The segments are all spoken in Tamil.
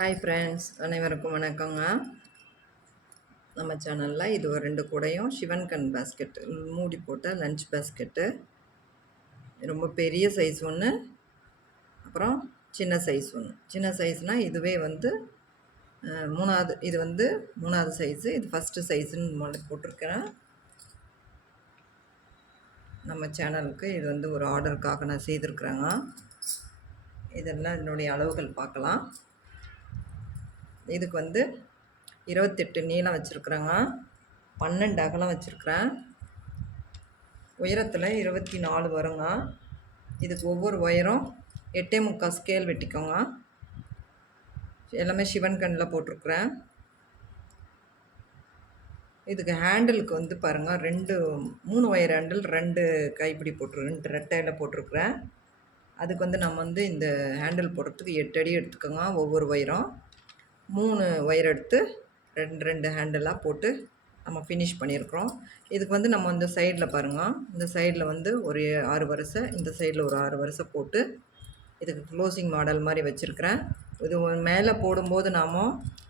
ஹாய் ஃப்ரெண்ட்ஸ், அனைவருக்கும் வணக்கங்க. நம்ம சேனலில் இது ஒரு 2 கூடையும் சிவன்கண் பேஸ்கெட் மூடி போட்ட லஞ்ச் பேஸ்கெட்டு. ரொம்ப பெரிய சைஸ் ஒன்று, அப்புறம் சின்ன சைஸ் ஒன்று. சின்ன சைஸ்னால் இதுவே வந்து மூணாவது, இது வந்து மூணாவது சைஸு, இது ஃபஸ்ட்டு சைஸுன்னு போட்டிருக்கிறேன். நம்ம சேனலுக்கு இது வந்து ஒரு ஆர்டருக்காக நான் செய்திருக்கிறேங்க. இதெல்லாம் என்னுடைய அளவுகள் பார்க்கலாம். இதுக்கு வந்து 28 நீளம் வச்சுருக்குறேங்க, 12 அகலம் வச்சுருக்குறேன், உயரத்தில் 24 வருங்க. இதுக்கு ஒவ்வொரு ஒயரும் 8.75 ஸ்கேல் வெட்டிக்கோங்க. எல்லாமே சிவன்கண்ணில் போட்டிருக்குறேன். இதுக்கு ஹேண்டிலுக்கு வந்து பாருங்கள், 3 ஒயர் ஹேண்டில் 2 கைப்பிடி 2 ரெட்டையில் போட்டிருக்குறேன். அதுக்கு வந்து நம்ம வந்து இந்த ஹேண்டில் போடுறதுக்கு 8 அடி எடுத்துக்கோங்க. ஒவ்வொரு ஒயரும் 3 ஒயர் எடுத்து 2 ஹேண்டிலாக போட்டு நம்ம ஃபினிஷ் பண்ணியிருக்கிறோம். இதுக்கு வந்து நம்ம இந்த சைடில் பாருங்கள், இந்த சைடில் வந்து ஒரு 6 வரிசை, இந்த சைடில் ஒரு 6 வரிசை போட்டு இதுக்கு க்ளோசிங் மாடல் மாதிரி வச்சுருக்கிறேன். இது மேலே போடும்போது நாம்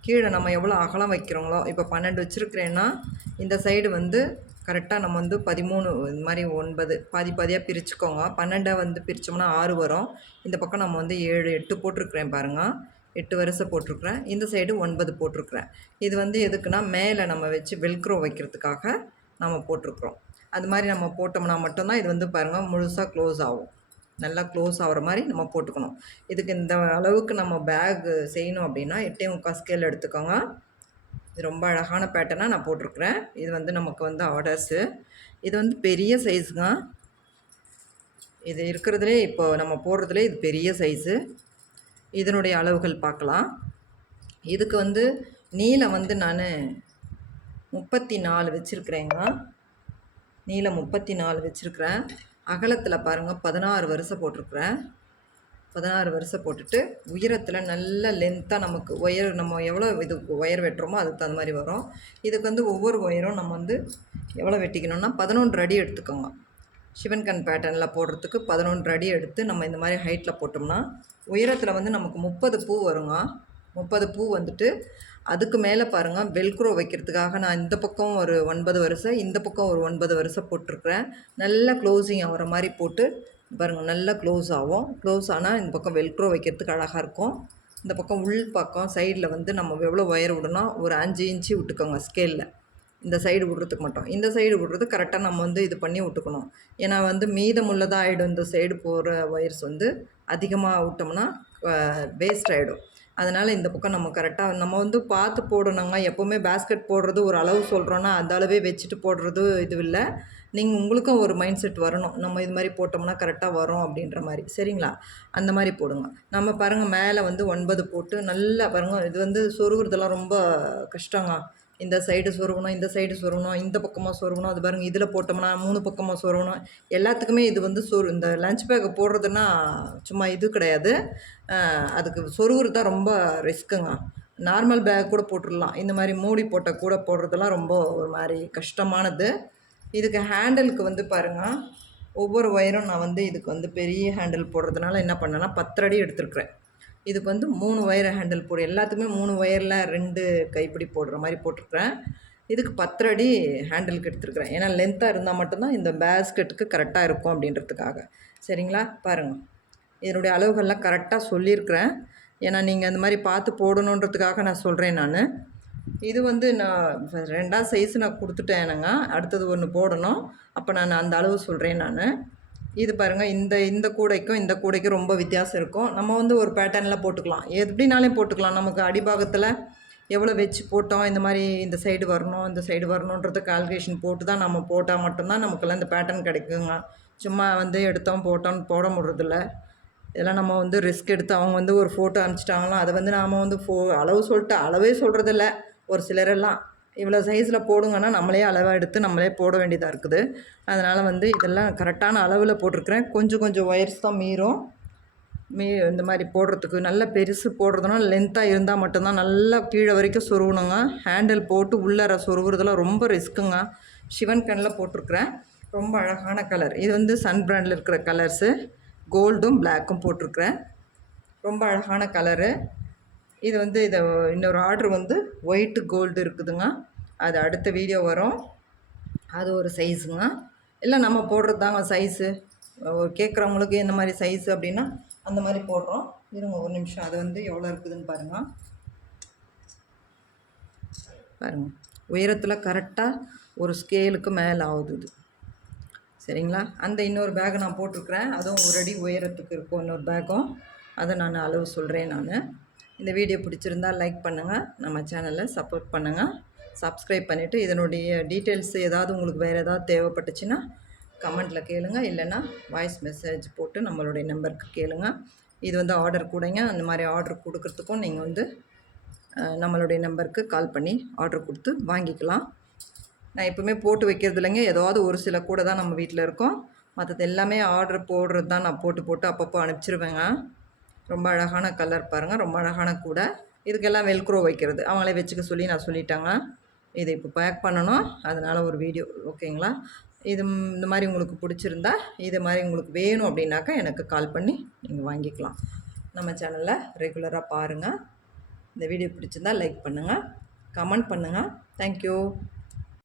கீழே நம்ம எவ்வளோ அகலம் வைக்கிறோங்களோ, இப்போ 12 வச்சுருக்கிறேன்னா இந்த சைடு வந்து கரெக்டாக நம்ம வந்து 13 இது மாதிரி 9 பாதியாக பிரிச்சுக்கோங்க. 12 வந்து பிரித்தோம்னா 6 வரும். இந்த பக்கம் நம்ம வந்து 7 8 போட்டிருக்கிறேன் பாருங்கள், 8 வரிசை போட்டிருக்கிறேன். இந்த சைடு 9 போட்டிருக்கிறேன். இது வந்து எதுக்குன்னா மேலே நம்ம வச்சு வெல்க்ரோ வைக்கிறதுக்காக நம்ம போட்டிருக்குறோம். அது மாதிரி நம்ம போட்டோம்னா மட்டும்தான் இது வந்து பாருங்கள் முழுசாக க்ளோஸ் ஆகும். நல்லா க்ளோஸ் ஆகிற மாதிரி நம்ம போட்டுக்கணும். இதுக்கு இந்த அளவுக்கு நம்ம பேக் செய்யணும் அப்படின்னா 8.75 ஸ்கேல் எடுத்துக்கோங்க. இது ரொம்ப அழகான பேட்டர்னாக நான் போட்டிருக்கிறேன். இது வந்து நமக்கு வந்து ஆர்டர்ஸு. இது வந்து பெரிய சைஸுங்க. இது இருக்கிறதுலே இப்போ நம்ம போடுறதுலே இது பெரிய சைஸு. இதனுடைய அளவுகள் பார்க்கலாம். இதுக்கு வந்து நீளம் வந்து நான் 34 வச்சுருக்கிறேங்க. நீளம் 34 வச்சுருக்கிறேன். அகலத்தில் பாருங்கள் 16 வரிசை போட்டிருக்கிறேன். 16 வரிசை போட்டுட்டு உயரத்தில் நல்ல லென்த்தாக நமக்கு நம்ம எவ்வளோ இதுக்கு ஒயர் வெட்டுறோமோ அதுக்கு தகுந்த மாதிரி வரும். இதுக்கு வந்து ஒவ்வொரு ஒயரும் நம்ம வந்து எவ்வளோ வெட்டிக்கணும்னா 11 அடி எடுத்துக்கோங்க. சிவன்கண் பேட்டர்னில் போடுறதுக்கு 11 அடி எடுத்து நம்ம இந்த மாதிரி ஹைட்டில் போட்டோம்னா உயரத்தில் வந்து நமக்கு 30 பூ வருங்க. 30 பூ வந்துட்டு அதுக்கு மேலே பாருங்கள் வெல்க்ரோ வைக்கிறதுக்காக நான் இந்த பக்கம் ஒரு 9 வரிசை, இந்த பக்கம் ஒரு 9 வரிசை போட்டிருக்கிறேன். நல்லா க்ளோஸிங் ஆகிற மாதிரி போட்டு பாருங்கள், நல்லா க்ளோஸ் ஆகும். க்ளோஸ் ஆனால் இந்த பக்கம் வெல்க்ரோ வைக்கிறதுக்கு அழகாக இருக்கும். இந்த பக்கம் உள் பக்கம் சைடில் வந்து நம்ம எவ்வளோ ஒயர் விடணும், ஒரு 5 இன்ச்சு விட்டுக்கோங்க ஸ்கேலில். இந்த சைடு விட்றதுக்கு மட்டும், இந்த சைடு விட்றது கரெக்டாக நம்ம வந்து இது பண்ணி விட்டுக்கணும். ஏன்னா வந்து மீதமுள்ளதாக ஆகிடும். இந்த சைடு போகிற ஒயர்ஸ் வந்து அதிகமாக விட்டோம்னா வேஸ்ட் ஆகிடும். அதனால் இந்த பக்கம் நம்ம கரெக்டாக நம்ம வந்து பார்த்து போடணுங்க. எப்போவுமே பேஸ்கெட் போடுறது ஒரு அளவு சொல்கிறோன்னா அந்த அளவே வச்சுட்டு போடுறது இது இல்லை. நீங்கள் உங்களுக்கும் ஒரு மைண்ட் செட் வரணும், நம்ம இது மாதிரி போட்டோம்னா கரெக்டாக வரும் அப்படின்ற மாதிரி. சரிங்களா? அந்த மாதிரி போடுங்க. நம்ம பாருங்கள் மேலே வந்து 9 போட்டு நல்லா பாருங்கள். இது வந்து சொருகுறதெல்லாம் ரொம்ப கஷ்டங்க. இந்த சைடு சொருகணும், இந்த சைடு சொருகணும், இந்த பக்கமாக சொருகணும். அது பாருங்கள், இதில் போட்டோம்னா 3 பக்கமாக சொருகணும். எல்லாத்துக்குமே இது வந்து இந்த லஞ்ச் பேக்கை போடுறதுன்னா சும்மா இது கிடையாது. அதுக்கு சொருகுறது தான் ரொம்ப ரிஸ்க்குங்க. நார்மல் பேக் கூட போட்டுடலாம். இந்த மாதிரி மூடி போட்ட கூட போடுறதெல்லாம் ரொம்ப ஒரு மாதிரி கஷ்டமானது. இதுக்கு ஹேண்டிலுக்கு வந்து பாருங்கள், ஒவ்வொரு ஒயரும் நான் வந்து இதுக்கு வந்து பெரிய ஹேண்டில் போடுறதுனால என்ன பண்ணேன்னா 10 அடி எடுத்துருக்குறேன். இதுக்கு வந்து 3 ஒயர் ஹேண்டில் போடு, எல்லாத்துக்குமே 3 ஒயரில் 2 கைப்பிடி போடுற மாதிரி போட்டிருக்கிறேன். இதுக்கு 10 அடி ஹேண்டிலுக்கு எடுத்துருக்குறேன். ஏன்னா லென்த்தாக இருந்தால் மட்டும்தான் இந்த பேஸ்கெட்டுக்கு கரெக்டாக இருக்கும் அப்படின்றதுக்காக. சரிங்களா? பாருங்கள், இதனுடைய அளவுகள்லாம் கரெக்டாக சொல்லியிருக்கிறேன். ஏன்னா நீங்கள் அந்த மாதிரி பார்த்து போடணுன்றதுக்காக நான் சொல்கிறேன் நான். இது வந்து நான் 2ஆவது சைஸு நான் கொடுத்துட்டேனுங்க. அடுத்தது ஒன்று போடணும். அப்போ நான் அந்த அளவு சொல்கிறேன் நான். இது பாருங்கள், இந்த கூடைக்கும் இந்த கூடைக்கும் ரொம்ப வித்தியாசம் இருக்கும். நம்ம வந்து ஒரு பேட்டர்னில் போட்டுக்கலாம், எப்படினாலே போட்டுக்கலாம். நமக்கு அடிபாகத்தில் எவ்வளோ வச்சு போட்டோம், இந்த மாதிரி இந்த சைடு வரணும், இந்த சைடு வரணுன்றது கால்குலேஷன் போட்டு தான் நம்ம போட்டால் மட்டும்தான் நமக்கெல்லாம் இந்த பேட்டர்ன் கிடைக்குங்க. சும்மா வந்து எடுத்தோம் போட்டோன்னு போட முடியறதில்ல. இதெல்லாம் நம்ம வந்து ரிஸ்க் எடுத்து அவங்க வந்து ஒரு ஃபோட்டோ அனுப்பிச்சிட்டாங்களோ அதை வந்து நாம் வந்து அளவு சொல்லிட்டு அளவே சொல்கிறதில்ல. ஒரு சிலரெல்லாம் இவ்வளோ சைஸில் போடுங்கன்னா நம்மளே அளவாக எடுத்து நம்மளே போட வேண்டியதாக இருக்குது. அதனால் வந்து இதெல்லாம் கரெக்டான அளவில் போட்டிருக்கிறேன். கொஞ்சம் ஒயர்ஸ் தான் மீறும். இந்த மாதிரி போடுறதுக்கு நல்ல பெருசு போடுறதுனா லென்த்தாக இருந்தால் மட்டும்தான் நல்லா கீழே வரைக்கும் சொருகணுங்க. ஹேண்டில் போட்டு உள்ளார சொருகுறதெல்லாம் ரொம்ப ரிஸ்க்குங்க. சிவன்கண்ணில் போட்டிருக்கிறேன். ரொம்ப அழகான கலர். இது வந்து சன் பிராண்டில் இருக்கிற கலர்ஸு, கோல்டும் பிளாக்கும் போட்டிருக்கிறேன். ரொம்ப அழகான கலரு. இது வந்து இதை இன்னொரு ஆர்டர் வந்து ஒயிட்டு கோல்டு இருக்குதுங்க. அது அடுத்த வீடியோ வரும். அது ஒரு சைஸுங்க. இல்லை நம்ம போடுறது தாங்க சைஸு. கேட்குறவங்களுக்கு எந்த மாதிரி சைஸு அப்படின்னா அந்த மாதிரி போடுறோம். இருங்க ஒரு நிமிஷம். அது வந்து எவ்வளோ இருக்குதுன்னு பாருங்கள். பாருங்கள், உயரத்தில் கரெக்டாக ஒரு ஸ்கேலுக்கு மேலே ஆகுது இது. சரிங்களா? அந்த இன்னொரு பேக்கை நான் போட்டிருக்கிறேன். அதுவும் ஒரு அடி உயரத்துக்கு இருக்கும் இன்னொரு பேக்கும். அதை நான் அளவு சொல்கிறேன் நான். இந்த வீடியோ பிடிச்சிருந்தால் லைக் பண்ணுங்கள், நம்ம சேனலை சப்போர்ட் பண்ணுங்கள், சப்ஸ்கிரைப் பண்ணிவிட்டு இதனுடைய டீட்டெயில்ஸ் ஏதாவது உங்களுக்கு வேறு ஏதாவது தேவைப்பட்டுச்சுன்னா கமெண்ட்டில் கேளுங்க, இல்லைன்னா வாய்ஸ் மெசேஜ் போட்டு நம்மளுடைய நம்பருக்கு கேளுங்க. இது வந்து ஆர்டர் கூடங்க. அந்த மாதிரி ஆர்டர் கொடுக்குறதுக்கும் நீங்கள் வந்து நம்மளுடைய நம்பருக்கு கால் பண்ணி ஆர்டர் கொடுத்து வாங்கிக்கலாம். நான் எப்போவுமே போட்டு வைக்கிறது இல்லைங்க. ஏதாவது ஒரு சில கூட தான் நம்ம வீட்டில் இருக்கோம். மற்றது எல்லாமே ஆர்டர் போடுறது தான். நான் போட்டு அப்பப்போ அனுப்பிச்சிருவேங்க. ரொம்ப அழகான கலர் பாருங்கள், ரொம்ப அழகான கூடை. இதுக்கெல்லாம் வெல்க்ரோ வைக்கிறது அவங்களே வச்சுக்க சொல்லி நான் சொல்லிட்டாங்க. இதை இப்போ பேக் பண்ணணும், அதனால் ஒரு வீடியோ. ஓகேங்களா? இது இந்த மாதிரி உங்களுக்கு பிடிச்சிருந்தா, இது மாதிரி உங்களுக்கு வேணும் அப்படின்னாக்கா எனக்கு கால் பண்ணி நீங்கள் வாங்கிக்கலாம். நம்ம சேனலில் ரெகுலராக பாருங்கள். இந்த வீடியோ பிடிச்சிருந்தால் லைக் பண்ணுங்கள், கமெண்ட் பண்ணுங்கள். தேங்க்யூ.